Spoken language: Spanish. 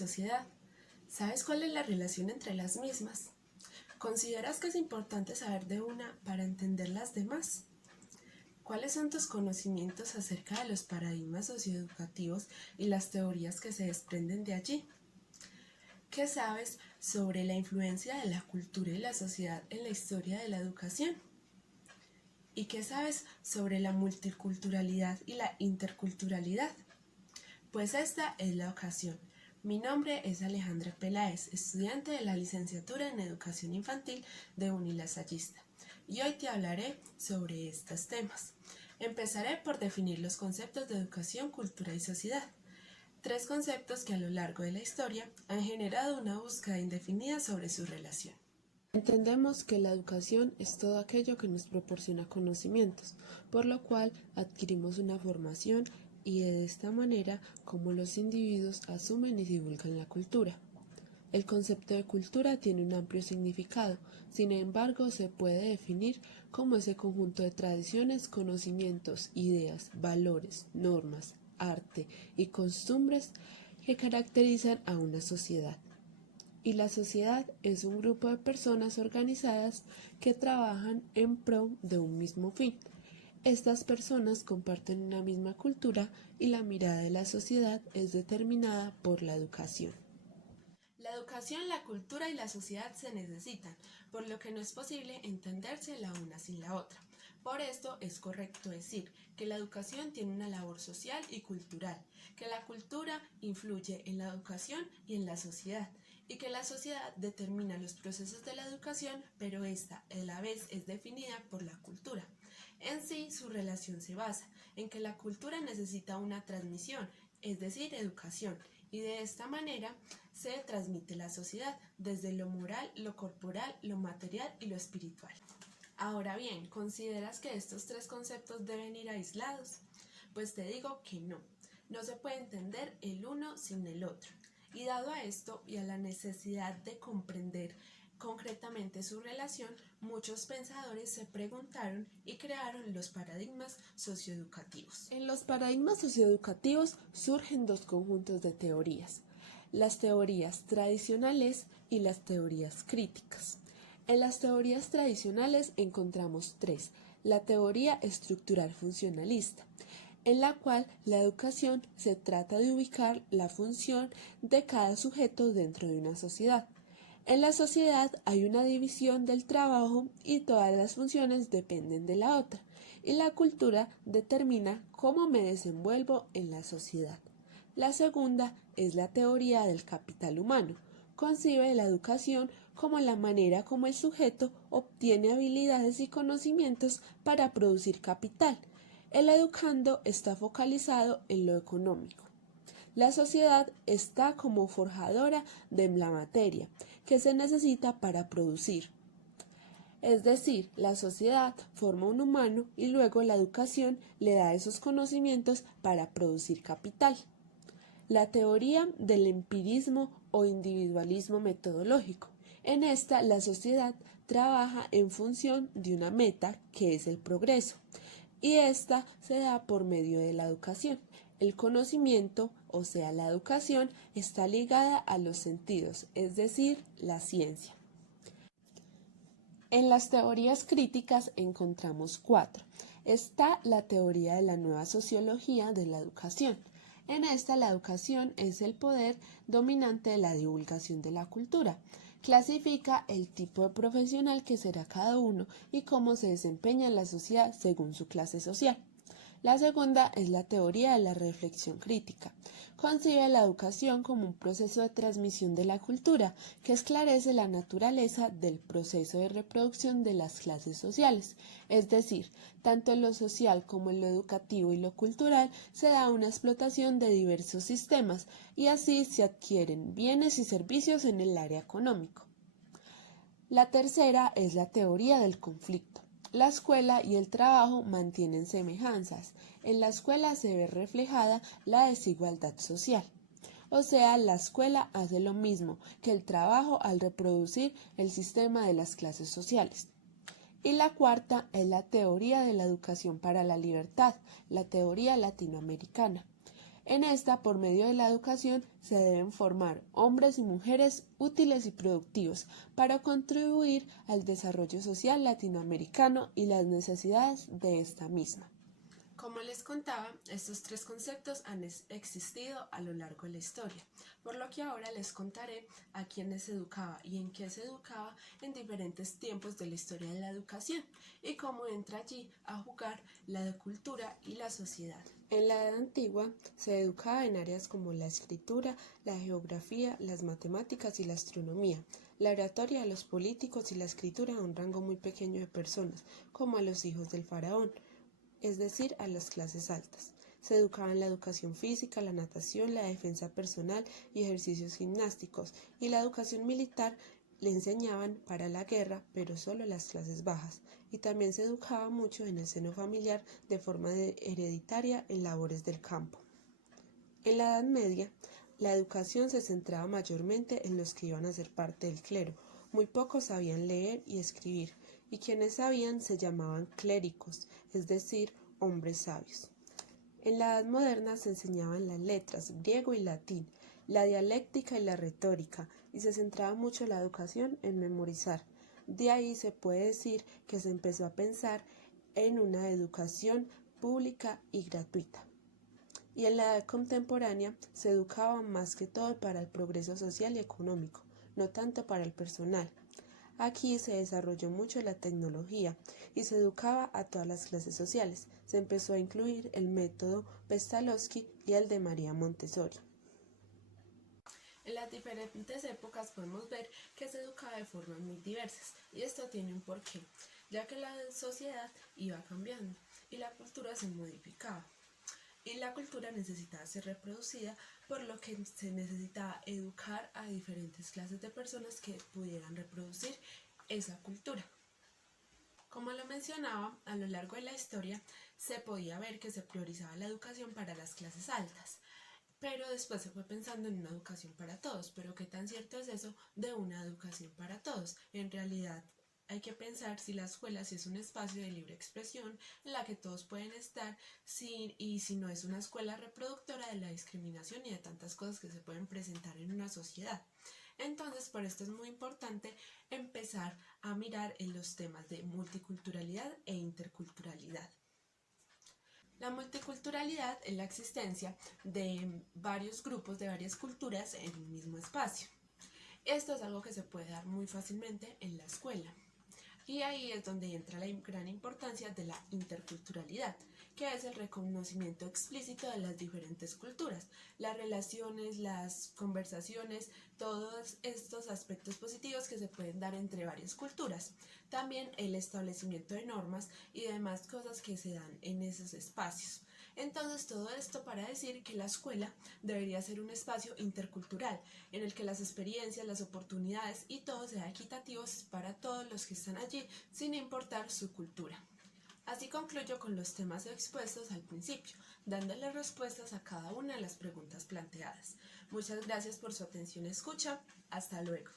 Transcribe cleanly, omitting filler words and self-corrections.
sociedad. ¿Sabes cuál es la relación entre las mismas? ¿Consideras que es importante saber de una para entender las demás? ¿Cuáles son tus conocimientos acerca de los paradigmas socioeducativos y las teorías que se desprenden de allí? ¿Qué sabes sobre la influencia de la cultura y la sociedad en la historia de la educación? ¿Y qué sabes sobre la multiculturalidad y la interculturalidad? Pues esta es la ocasión. Mi nombre es Alejandra Peláez, estudiante de la licenciatura en Educación Infantil de Unilasallista, y hoy te hablaré sobre estos temas. Empezaré por definir los conceptos de educación, cultura y sociedad, tres conceptos que a lo largo de la historia han generado una búsqueda indefinida sobre su relación. Entendemos que la educación es todo aquello que nos proporciona conocimientos, por lo cual adquirimos una formación y de esta manera como los individuos asumen y divulgan la cultura. El concepto de cultura tiene un amplio significado, sin embargo se puede definir como ese conjunto de tradiciones, conocimientos, ideas, valores, normas, arte y costumbres que caracterizan a una sociedad. Y la sociedad es un grupo de personas organizadas que trabajan en pro de un mismo fin. Estas personas comparten una misma cultura y la mirada de la sociedad es determinada por la educación. La educación, la cultura y la sociedad se necesitan, por lo que no es posible entenderse la una sin la otra. Por esto es correcto decir que la educación tiene una labor social y cultural, que la cultura influye en la educación y en la sociedad, y que la sociedad determina los procesos de la educación, pero esta a la vez es definida por la cultura. En sí, su relación se basa en que la cultura necesita una transmisión, es decir, educación, y de esta manera se transmite la sociedad desde lo moral, lo corporal, lo material y lo espiritual. Ahora bien, ¿consideras que estos tres conceptos deben ir aislados? Pues te digo que no. No se puede entender el uno sin el otro. Y dado a esto y a la necesidad de comprender concretamente su relación, muchos pensadores se preguntaron y crearon los paradigmas socioeducativos. En los paradigmas socioeducativos surgen dos conjuntos de teorías: las teorías tradicionales y las teorías críticas. En las teorías tradicionales encontramos tres: la teoría estructural funcionalista, en la cual la educación se trata de ubicar la función de cada sujeto dentro de una sociedad. En la sociedad hay una división del trabajo y todas las funciones dependen de la otra, y la cultura determina cómo me desenvuelvo en la sociedad. La segunda es la teoría del capital humano. Concibe la educación como la manera como el sujeto obtiene habilidades y conocimientos para producir capital. El educando está focalizado en lo económico. La sociedad está como forjadora de la materia que se necesita para producir. Es decir, la sociedad forma un humano y luego la educación le da esos conocimientos para producir capital. La teoría del empirismo o individualismo metodológico. En esta, la sociedad trabaja en función de una meta que es el progreso, y esta se da por medio de la educación. El conocimiento, o sea, la educación, está ligada a los sentidos, es decir, la ciencia. En las teorías críticas encontramos cuatro. Está la teoría de la nueva sociología de la educación. En esta, la educación es el poder dominante de la divulgación de la cultura. Clasifica el tipo de profesional que será cada uno y cómo se desempeña en la sociedad según su clase social. La segunda es la teoría de la reflexión crítica. Concibe la educación como un proceso de transmisión de la cultura que esclarece la naturaleza del proceso de reproducción de las clases sociales. Es decir, tanto en lo social como en lo educativo y lo cultural se da una explotación de diversos sistemas y así se adquieren bienes y servicios en el área económico. La tercera es la teoría del conflicto. La escuela y el trabajo mantienen semejanzas. En la escuela se ve reflejada la desigualdad social. O sea, la escuela hace lo mismo que el trabajo al reproducir el sistema de las clases sociales. Y la cuarta es la teoría de la educación para la libertad, la teoría latinoamericana. En esta, por medio de la educación, se deben formar hombres y mujeres útiles y productivos para contribuir al desarrollo social latinoamericano y las necesidades de esta misma. Como les contaba, estos tres conceptos han existido a lo largo de la historia, por lo que ahora les contaré a quiénes se educaba y en qué se educaba en diferentes tiempos de la historia de la educación y cómo entra allí a jugar la cultura y la sociedad. En la Edad Antigua se educaba en áreas como la escritura, la geografía, las matemáticas y la astronomía, la oratoria a los políticos y la escritura a un rango muy pequeño de personas, como a los hijos del faraón, es decir, a las clases altas. Se educaba en la educación física, la natación, la defensa personal y ejercicios gimnásticos, y la educación militar le enseñaban para la guerra, pero solo las clases bajas, y también se educaba mucho en el seno familiar de forma hereditaria en labores del campo. En la Edad Media, la educación se centraba mayormente en los que iban a ser parte del clero. Muy pocos sabían leer y escribir, y quienes sabían se llamaban clérigos, es decir, hombres sabios. En la Edad Moderna se enseñaban las letras, griego y latín, la dialéctica y la retórica, y se centraba mucho la educación en memorizar. De ahí se puede decir que se empezó a pensar en una educación pública y gratuita. Y en la edad contemporánea se educaba más que todo para el progreso social y económico, no tanto para el personal. Aquí se desarrolló mucho la tecnología y se educaba a todas las clases sociales. Se empezó a incluir el método Pestalozzi y el de María Montessori. En las diferentes épocas podemos ver que se educaba de formas muy diversas, y esto tiene un porqué, ya que la sociedad iba cambiando y la cultura se modificaba. Y la cultura necesitaba ser reproducida, por lo que se necesitaba educar a diferentes clases de personas que pudieran reproducir esa cultura. Como lo mencionaba, a lo largo de la historia se podía ver que se priorizaba la educación para las clases altas, pero después se fue pensando en una educación para todos. Pero ¿qué tan cierto es eso de una educación para todos? En realidad, hay que pensar si la escuela sí es un espacio de libre expresión en la que todos pueden estar y si no es una escuela reproductora de la discriminación y de tantas cosas que se pueden presentar en una sociedad. Entonces, por esto es muy importante empezar a mirar en los temas de multiculturalidad e interculturalidad. La multiculturalidad es la existencia de varios grupos de varias culturas en un mismo espacio. Esto es algo que se puede dar muy fácilmente en la escuela. Y ahí es donde entra la gran importancia de la interculturalidad, que es el reconocimiento explícito de las diferentes culturas, las relaciones, las conversaciones, todos estos aspectos positivos que se pueden dar entre varias culturas. También el establecimiento de normas y demás cosas que se dan en esos espacios. Entonces, todo esto para decir que la escuela debería ser un espacio intercultural en el que las experiencias, las oportunidades y todo sea equitativo para todos los que están allí, sin importar su cultura. Así concluyo con los temas expuestos al principio, dándole respuestas a cada una de las preguntas planteadas. Muchas gracias por su atención y escucha. Hasta luego.